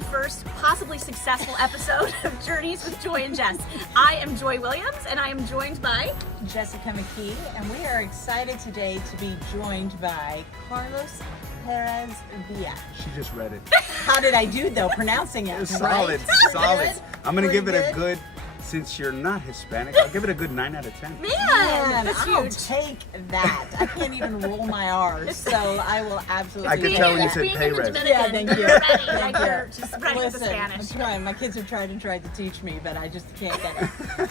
the first possibly successful episode of Journeys with Joy and Jess. I am Joy Williams, and I am joined by Jessica McKee, and we are excited today to be joined by Carlos Perez Villa. She just read it. How did I do though, pronouncing it? Solid, Right? solid. Good? I'm gonna Pretty give it a good? good, since you're not Hispanic, I'll give it a good 9 out of 10. Man, that's I'll huge. take that. I can't even roll my R's, so I will absolutely I could take tell when you that. said Being pay in the res. Dominican, Yeah, thank you. you're ready. Thank Like you. you're just ready with the Listen, Spanish. I'm trying. My kids have tried to teach me, but I just can't get it.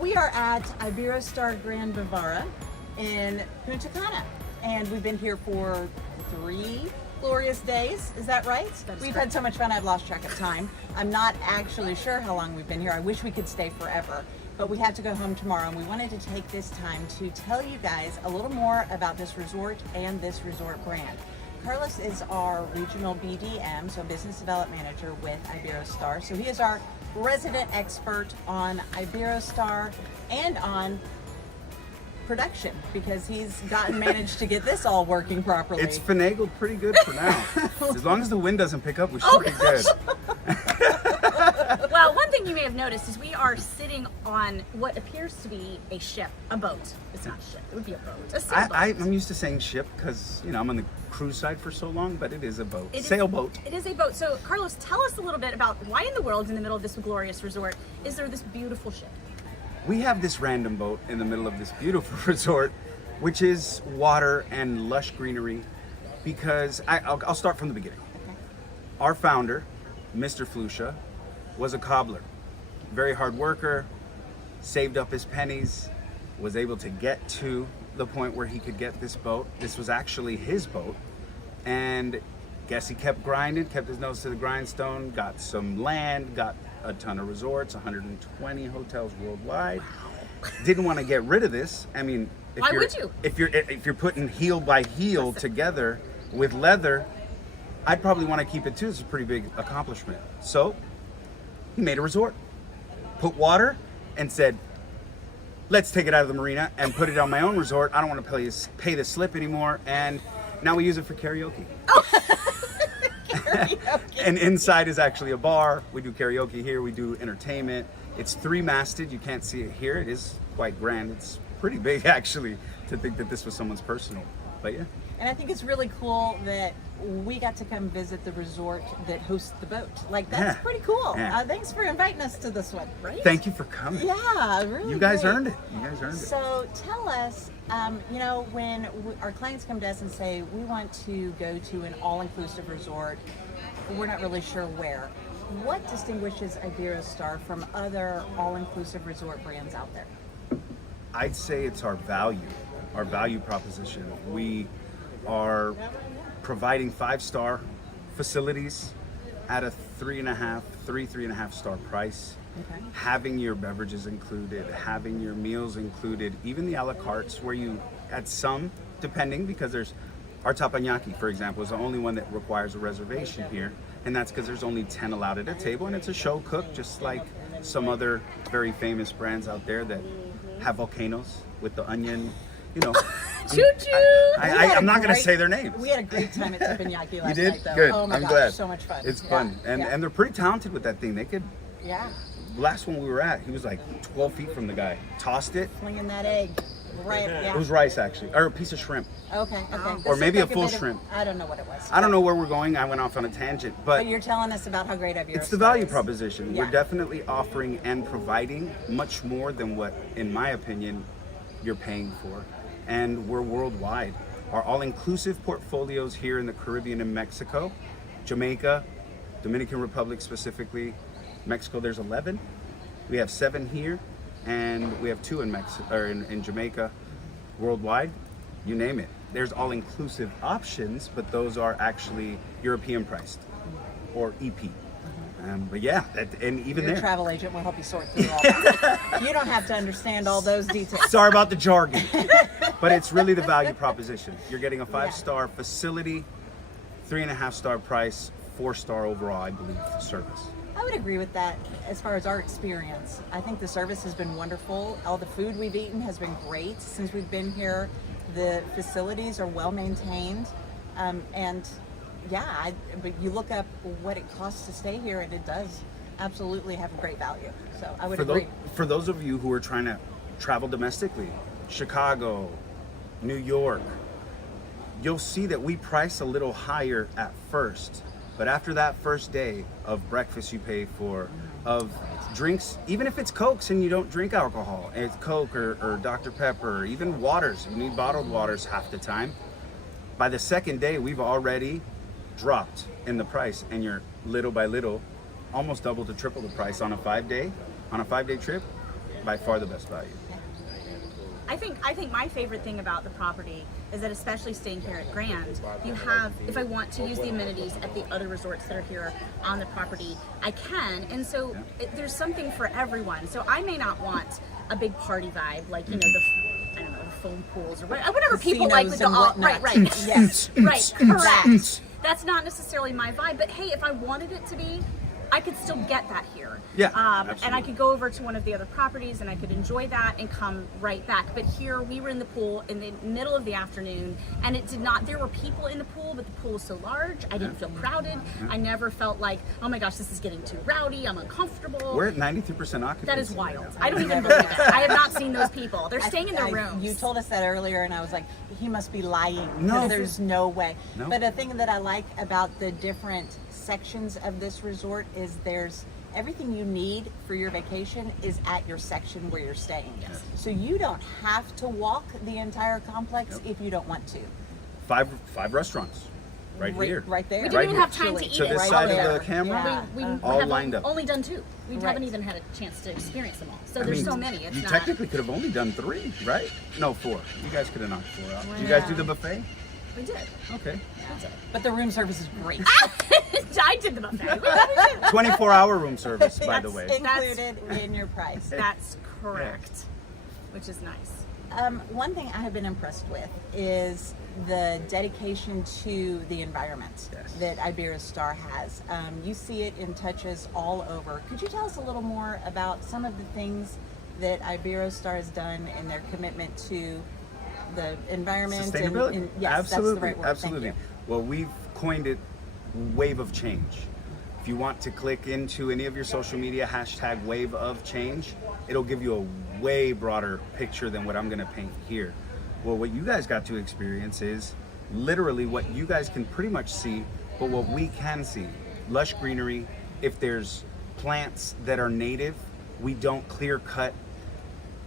We are at Iberostar Grand Bavara in Punta Cana, and we've been here for 3 glorious days. Is that right? That is We've correct. had so much fun, I've lost track of time. I'm not actually sure how long we've been here. I wish we could stay forever, but we have to go home tomorrow, and we wanted to take this time to tell you guys a little more about this resort and this resort brand. Carlos is our regional BDM, so business development manager with Iberostar. So he is our resident expert on Iberostar and on production, because he's managed to get this all working properly. It's finagled pretty good for now. As long as the wind doesn't pick up, we should be good. Well, one thing you may have noticed is we are sitting on what appears to be a ship, a boat. It's not a ship, it would be a boat, a sailboat. I'm used to saying ship because, you know, I'm on the cruise side for so long, but it is a boat. It is- Sailboat. It is a boat. So, Carlos, tell us a little bit about why in the world, in the middle of this glorious resort, is there this beautiful ship? We have this random boat in the middle of this beautiful resort, which is water and lush greenery, because I'll start from the beginning. Okay. Our founder, Mr. Flusha, was a cobbler, very hard worker, saved up his pennies, was able to get to the point where he could get this boat. This was actually his boat, and guess he kept grinding, kept his nose to the grindstone, got some land, got a ton of resorts, 120 hotels worldwide. Didn't want to get rid of this. I mean, Why would you? If you're putting heel by heel together with leather, I'd probably want to keep it too. It's a pretty big accomplishment. So he made a resort, put water, and said, let's take it out of the marina and put it on my own resort. I don't want to pay the slip anymore. And now we use it for karaoke. And inside is actually a bar. We do karaoke here. We do entertainment. It's 3-masted. You can't see it here. It is quite grand. It's pretty big, actually, to think that this was someone's personal. But yeah. And I think it's really cool that we got to come visit the resort that hosts the boat. Like, that's Yeah. pretty cool. Yeah. Thanks for inviting us to this one. Right? Thank you for coming. Yeah, really. You guys great. earned it. You guys earned it. So tell us, you know, when our clients come to us and say, we want to go to an all-inclusive resort, we're not really sure where. What distinguishes Iberostar from other all-inclusive resort brands out there? I'd say it's our value proposition. We are providing 5-star facilities at a 3.5 star price. Okay. Having your beverages included, having your meals included, even the a la cartes where you, at some, depending, because there's, our teppanyaki, for example, is the only one that requires a reservation here. And that's because there's only 10 allowed at a table, and it's a show cook, just like some other very famous brands out there that have volcanoes with the onion, you know. Choo-choo! I'm not going to say their names. We had a great time at Teppanyaki last You did? night, though. Good. Oh my I'm gosh, glad. so much fun. It's Yeah, fun. And yeah. and they're pretty talented with that thing. They could, Yeah, last one we were at, he was like 12 feet from the guy. Tossed it. flinging that egg. Right, yeah. It was rice, actually. Or a piece of shrimp. Okay. Or This maybe a looked like full bit of- shrimp. I don't know what it was. I don't know where we're going. I went off on a tangent. But you're telling us about how great Iberostar It's the value is. proposition. Yeah. We're definitely offering and providing much more than what, in my opinion, you're paying for. And we're worldwide. Our all-inclusive portfolios here in the Caribbean and Mexico, Jamaica, Dominican Republic specifically, Mexico, there's 11. We have 7 here, and we have 2 in Mexico or in Jamaica. Worldwide, you name it. There's all-inclusive options, but those are actually European priced or EP. But yeah, and even Your there. travel agent will help you sort through all that. You don't have to understand all those details. Sorry about the jargon, but it's really the value proposition. You're getting a 5-star facility, 3.5 star price, 4-star overall, I believe, service. I would agree with that as far as our experience. I think the service has been wonderful. All the food we've eaten has been great since we've been here. The facilities are well maintained. And but you look up what it costs to stay here, and it does absolutely have a great value. So I would agree. For those of you who are trying to travel domestically, Chicago, New York, you'll see that we price a little higher at first. But after that first day of breakfast you pay for, of drinks, even if it's Cokes and you don't drink alcohol, and it's Coke or Dr. Pepper, or even waters, you need bottled waters half the time. By the second day, we've already dropped in the price, and you're little by little, almost double to triple the price on a 5-day trip. By far the best value. I think my favorite thing about the property is that, especially staying here at Grand, you have, if I want to use the amenities at the other resorts that are here on the property, I can. And so there's something for everyone. So I may not want a big party vibe, like, you know, I don't know, the foam pools or whatever people like with the right. Yes. Right, correct. That's not necessarily my vibe, but hey, if I wanted it to be, I could still get that here. Yeah, and I could go over to one of the other properties and I could enjoy that and come right back. But here we were in the pool in the middle of the afternoon, and it did not, there were people in the pool, but the pool was so large, I didn't feel crowded. I never felt like, oh my gosh, this is getting too rowdy, I'm uncomfortable. We're at 93% occupancy. That is wild. I don't even believe it. I have not seen those people. They're staying in their rooms. You told us that earlier, and I was like, he must be lying. No. There's no way. No. But a thing that I like about the different sections of this resort is there's everything you need for your vacation is at your section where you're staying. Yes. So you don't have to walk the entire complex if you don't want to. 5 restaurants right here. Right there. We didn't Right even here. have time to eat To it. this Right side there. of the camera, We all have lined up. only done 2. We Right. haven't even had a chance to experience them all. So I there's mean, so many. It's you not. technically could have only done 3, right? No, 4. You guys could have knocked 4 out. Did you guys do the buffet? We did. Okay. We did. But the room service is great. I did the buffet. 24-hour room service, by the That's way. included in your price. That's correct. Which is nice. One thing I have been impressed with is the dedication to the environment that Iberostar has. You see it in touches all over. Could you tell us a little more about some of the things that Iberostar has done in their commitment to the environment? Sustainability. And yes, absolutely. that's the right word. Absolutely. Thank you. Well, we've coined it wave of change. If you want to click into any of your social media, hashtag wave of change, it'll give you a way broader picture than what I'm going to paint here. Well, what you guys got to experience is literally what you guys can pretty much see, but what we can see. Lush greenery. If there's plants that are native, we don't clear cut.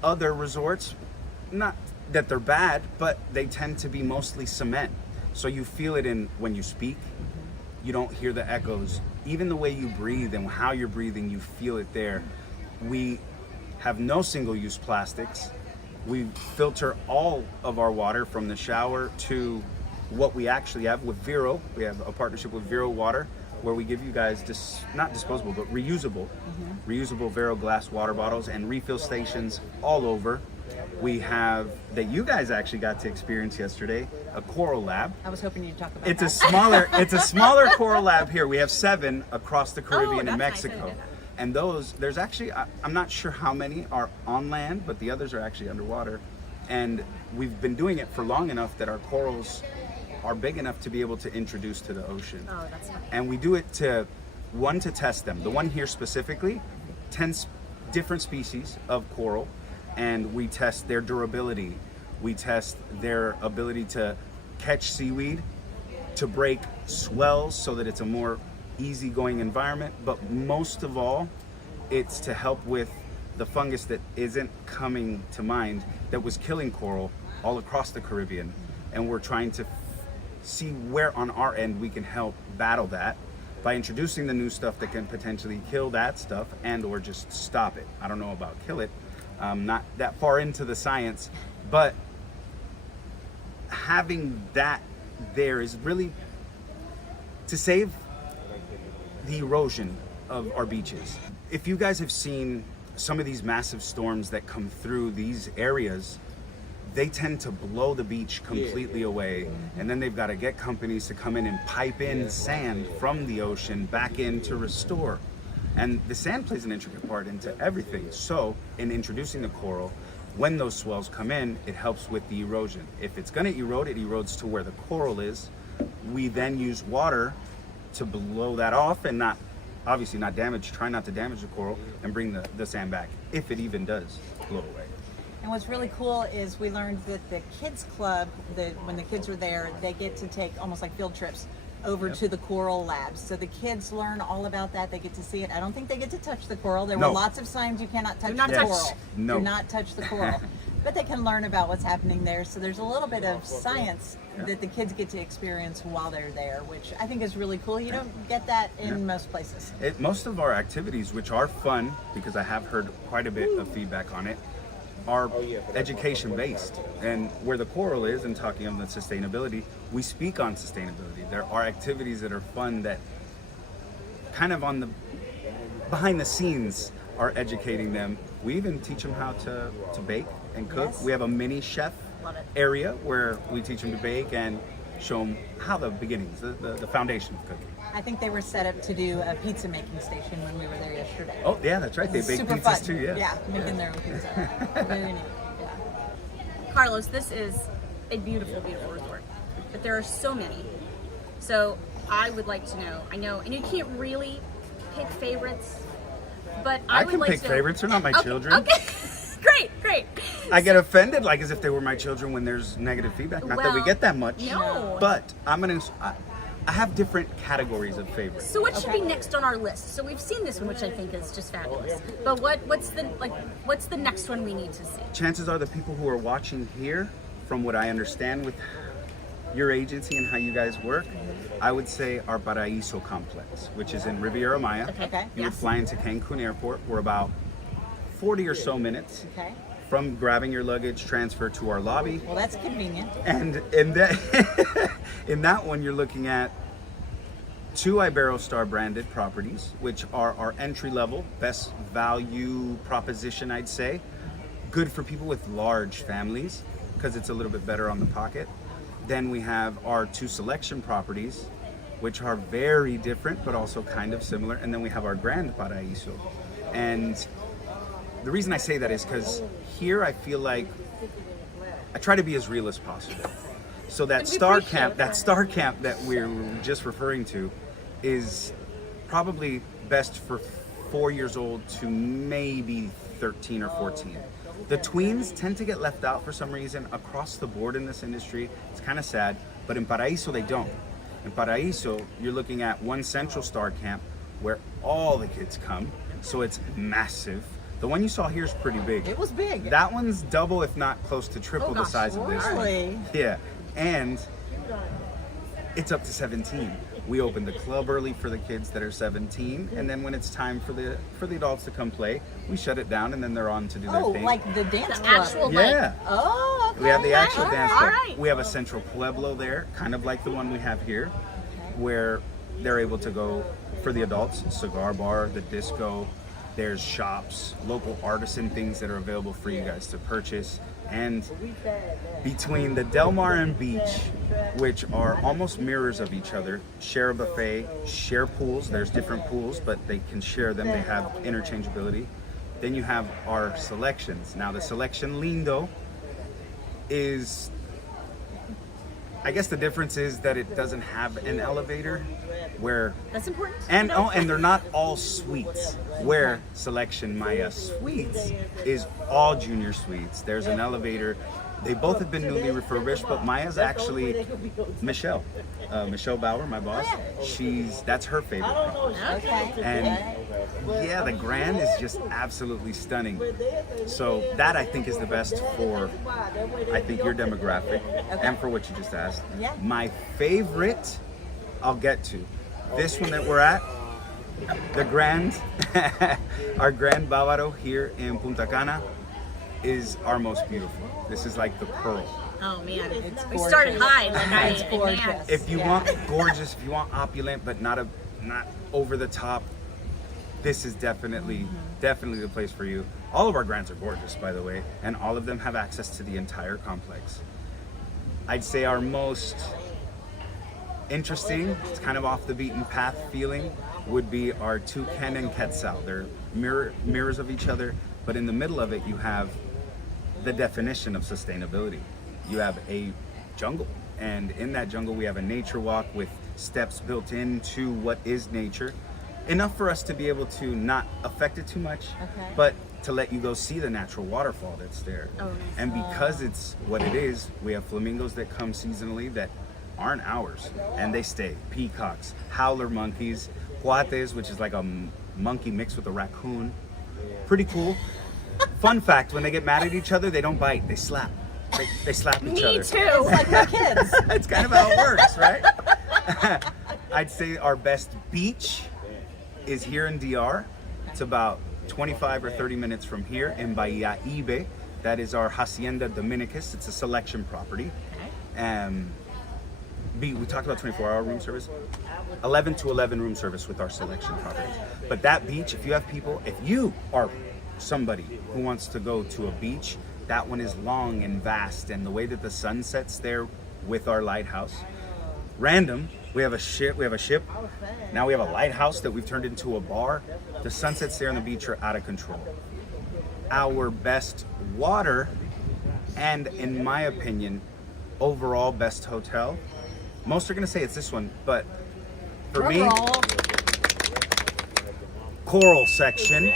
Other resorts, not that they're bad, but they tend to be mostly cement. So you feel it in when you speak. You don't hear the echoes. Even the way you breathe and how you're breathing, you feel it there. We have no single-use plastics. We filter all of our water from the shower to what we actually have with Vero. We have a partnership with Vero Water where we give you guys not disposable, but reusable Vero glass water bottles and refill stations all over. We have, that you guys actually got to experience yesterday, a coral lab. I was hoping you'd talk about It's that. it's a smaller coral lab here. We have 7 across the Caribbean and that's nice. I Mexico. didn't know that. And those, there's actually, I'm not sure how many are on land, but the others are actually underwater. And we've been doing it for long enough that our corals are big enough to be able to introduce to the ocean. Oh, that's nice. And we do it to test them. The one here specifically, 10 different species of coral, and we test their durability. We test their ability to catch seaweed, to break swells so that it's a more easygoing environment, but most of all, it's to help with the fungus that isn't coming to mind that was killing coral all across the Caribbean. And we're trying to see where on our end we can help battle that by introducing the new stuff that can potentially kill that stuff and or just stop it. I don't know about kill it. Not that far into the science, but having that there is really to save the erosion of our beaches. If you guys have seen some of these massive storms that come through these areas, they tend to blow the beach completely away, and then they've got to get companies to come in and pipe in sand from the ocean back in to restore. And the sand plays an intricate part into everything. So in introducing the coral, when those swells come in, it helps with the erosion. If it's going to erode, it erodes to where the coral is. We then use water to blow that off and obviously not damage, try not to damage the coral, and bring the sand back, if it even does blow away. And what's really cool is we learned that the kids club, when the kids are there, they get to take almost like field trips over to the coral labs. So the kids learn all about that. They get to see it. I don't think they get to touch the coral. There were lots of signs you cannot touch the coral. No. Do not touch the coral. But they can learn about what's happening there. So there's a little bit of science that the kids get to experience while they're there, which I think is really cool. You don't get that in most places. Most of our activities, which are fun, because I have heard quite a bit of feedback on it, are education based. And where the coral is, and talking on the sustainability, we speak on sustainability. There are activities that are fun that kind of on the behind the scenes are educating them. We even teach them how to bake and cook. Yes. We have a mini chef Love it. area where we teach them to bake and show them how the beginnings, the foundation of cooking. I think they were set up to do a pizza making station when we were there yesterday. Oh yeah, that's right. They bake Super pizzas fun. too. Yeah, making their own pizza. Really neat. Yeah. Carlos, this is a beautiful, beautiful resort, but there are so many. So I would like to know. I know, and you can't really pick favorites, but I would can like pick to favorites. They're not my children. Okay, great. I get offended like as if they were my children when there's negative feedback. Not that we Well, get that much. no. But I have different categories of favorites. So what should be next on our list? So we've seen this one, which I think is just fabulous. But what's the next one we need to see? Chances are the people who are watching here, from what I understand with your agency and how you guys work, I would say our Paraíso complex, which is in Riviera Maya. Okay. You would fly into Cancun Airport. We're about 40 or so minutes Okay. from grabbing your luggage, transfer to our lobby. Well, that's convenient. And in that, in that one, you're looking at 2 Iberostar branded properties, which are our entry level, best value proposition, I'd say. Good for people with large families because it's a little bit better on the pocket. Then we have our 2 selection properties, which are very different but also kind of similar. And then we have our Grand Paraíso. And the reason I say that is because here I feel like I try to be as real as possible. So that star camp that we're just referring to is probably best for 4 years old to maybe 13 or 14. The tweens tend to get left out for some reason across the board in this industry. It's kind of sad, but in Paraíso they don't. In Paraíso, you're looking at one central star camp where all the kids come, so it's massive. The one you saw here is pretty big. It was big. That one's double, if not close to triple the gosh, size of this one. really? Yeah, and it's up to 17. We open the club early for the kids that are 17, and then when it's time for the adults to come play, we shut it down, and then they're on to do their Oh, thing. like the dance The club. actual Yeah. Oh, okay. We have the actual dance club. Alright. We have a central pueblo there, kind of like the one we have here, where they're able to go for the adults, cigar bar, the disco. There's shops, local artisan things that are available for you guys to purchase. And between the Del Mar and Beach, which are almost mirrors of each other, share a buffet, share pools. There's different pools, but they can share them. They have interchangeability. Then you have our selections. Now the Selection Lindo is, I guess the difference is that it doesn't have an elevator, where That's important. and and they're not all suites. Where Selection Maya Suites is all junior suites. There's an elevator. They both have been newly refurbished, but Maya's actually Michelle Bauer, my boss. That's her favorite property. Okay. And yeah, the Grand is just absolutely stunning. So that I think is the best for, I think, your demographic and for what you just asked. Yeah. My favorite, I'll get to. This one that we're at, the Grand, our Grand Bávaro here in Punta Cana is our most beautiful. This is like the pearl. Oh man, we gorgeous. started high. Like It's gorgeous. If you want gorgeous, if you want opulent, but not over the top, this is definitely the place for you. All of our Grands are gorgeous, by the way, and all of them have access to the entire complex. I'd say our most interesting, it's kind of off the beaten path feeling, would be our 2 Ken and Quetzal. They're mirrors of each other, but in the middle of it you have the definition of sustainability. You have a jungle. And in that jungle, we have a nature walk with steps built into what is nature. Enough for us to be able to not affect it too much, but to let you go see the natural waterfall that's there. Oh, nice. And because it's what it is, we have flamingos that come seasonally that aren't ours, and they stay. Peacocks, howler monkeys, cuates, which is like a monkey mixed with a raccoon. Pretty cool. Fun fact, when they get mad at each other, they don't bite, they slap. They slap each other. Me too. It's like my kids. That's kind of how it works, right? I'd say our best beach is here in DR. It's about 25 or 30 minutes from here in Bahia Ibe. That is our Hacienda Dominicus. It's a selection property. We talked about 24-hour room service. 11 to 11 room service with our selection properties. But that beach, if you are somebody who wants to go to a beach, that one is long and vast, and the way that the sun sets there with our lighthouse. Random, we have a ship, now we have a lighthouse that we've turned into a bar. The sunsets there on the beach are out of control. Our best water, and in my opinion, overall best hotel, most are gonna say it's this one, but for me, coral section,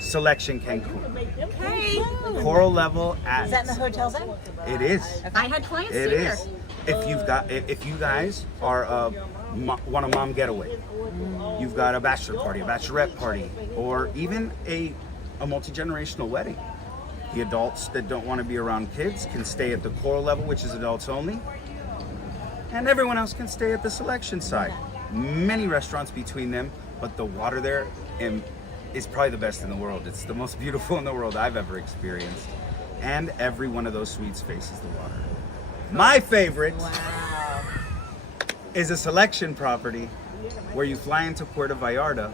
Selection Cancun. Okay. Coral level at. Is that in the hotel then? It is. I had clients It here. is. If you guys are want a mom getaway, you've got a bachelor party, a bachelorette party, or even a multi-generational wedding. The adults that don't want to be around kids can stay at the coral level, which is adults only, and everyone else can stay at the selection side. Many restaurants between them, but the water there is probably the best in the world. It's the most beautiful in the world I've ever experienced. And every one of those suites faces the water. My favorite is a selection property where you fly into Puerto Vallarta,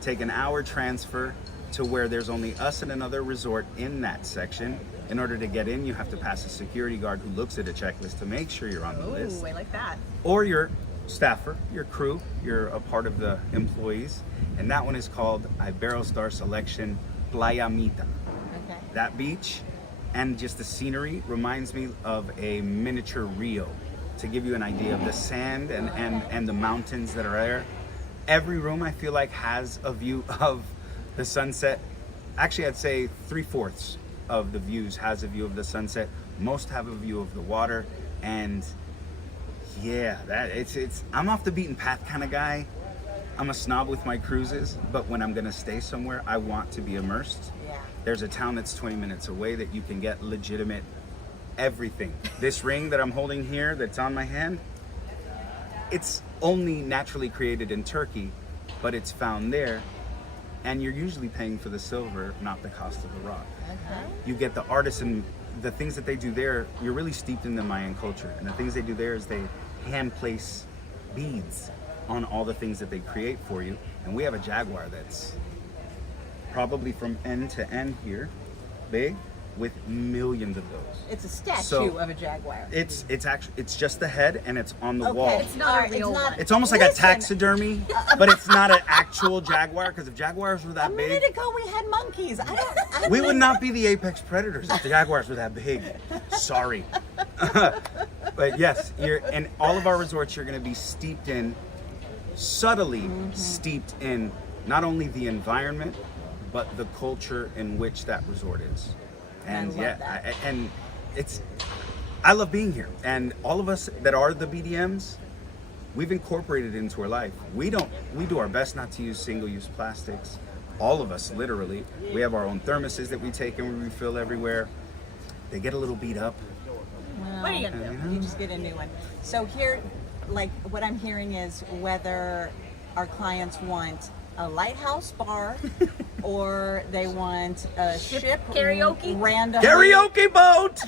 take an hour transfer to where there's only us and another resort in that section. In order to get in, you have to pass a security guard who looks at a checklist to make sure you're on the list. Ooh, I like that. Or your staffer, your crew, you're a part of the employees. And that one is called Iberostar Selection Playa Mita. Okay. That beach and just the scenery reminds me of a miniature Rio, to give you an idea of the sand and the mountains that are there. Every room I feel like has a view of the sunset. Actually, I'd say 3/4 of the views has a view of the sunset. Most have a view of the water. And yeah, I'm off the beaten path kind of guy. I'm a snob with my cruises, but when I'm gonna stay somewhere, I want to be immersed. Yeah. There's a town that's 20 minutes away that you can get legitimate everything. This ring that I'm holding here that's on my hand, it's only naturally created in Turkey, but it's found there, and you're usually paying for the silver, not the cost of the rock. Okay. You get the artisan, the things that they do there, you're really steeped in the Mayan culture, and the things they do there is they hand place beads on all the things that they create for you. And we have a jaguar that's probably from end to end here, big, with millions of those. It's a statue So, of a jaguar. It's just the head, and it's on the Okay, wall. It's not a Alright, real one. It's almost like a Listen. taxidermy, but it's not an actual jaguar, because if jaguars were A that big, minute ago we had monkeys. we would not be the apex predators if the jaguars were that big. Sorry. But yes, in all of our resorts, you're going to be steeped in, subtly steeped in, not only the environment, but the culture in which that resort is. And I love that. I love being here. And all of us that are the BDMs, we've incorporated it into our life. We do our best not to use single-use plastics. All of us, literally. We have our own thermoses that we take and we refill everywhere. They get a little beat up. Well, What are you gonna do? You just get a new one. So here, like what I'm hearing is whether our clients want a lighthouse bar or they want a ship karaoke? randomly, Karaoke boat!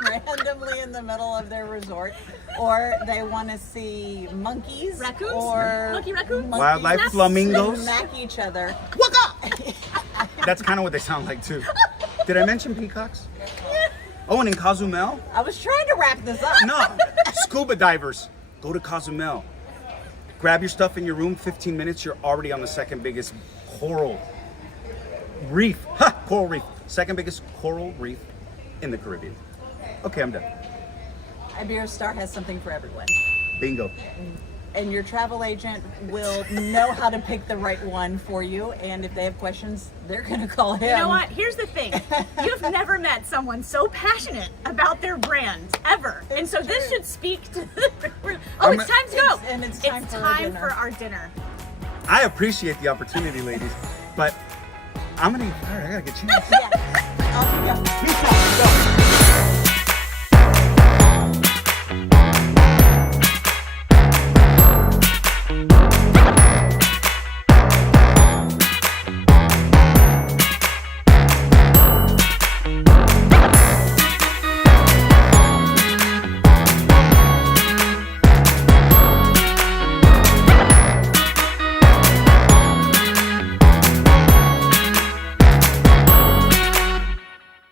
randomly in the middle of their resort, or they want to see monkeys Raccoons? or Monkey raccoons? Wildlife Yes. flamingos. smack each other. That's kind of what they sound like too. Did I mention peacocks? Oh, and in Cozumel? I was trying to wrap this up. No, scuba divers. Go to Cozumel. Grab your stuff in your room, 15 minutes, you're already on the second biggest coral reef. Coral reef. Second biggest coral reef in the Caribbean. Okay, I'm done. Iberostar has something for everyone. Bingo. And your travel agent will know how to pick the right one for you. And if they have questions, they're going to call him. You know what? Here's the thing. You've never met someone so passionate about their brand, ever. And so this should speak to Oh, it's time to go. It's time for our dinner. I appreciate the opportunity, ladies, but I'm gonna eat. All right, I gotta get changed. Yeah. Off you go. Peace out. Go.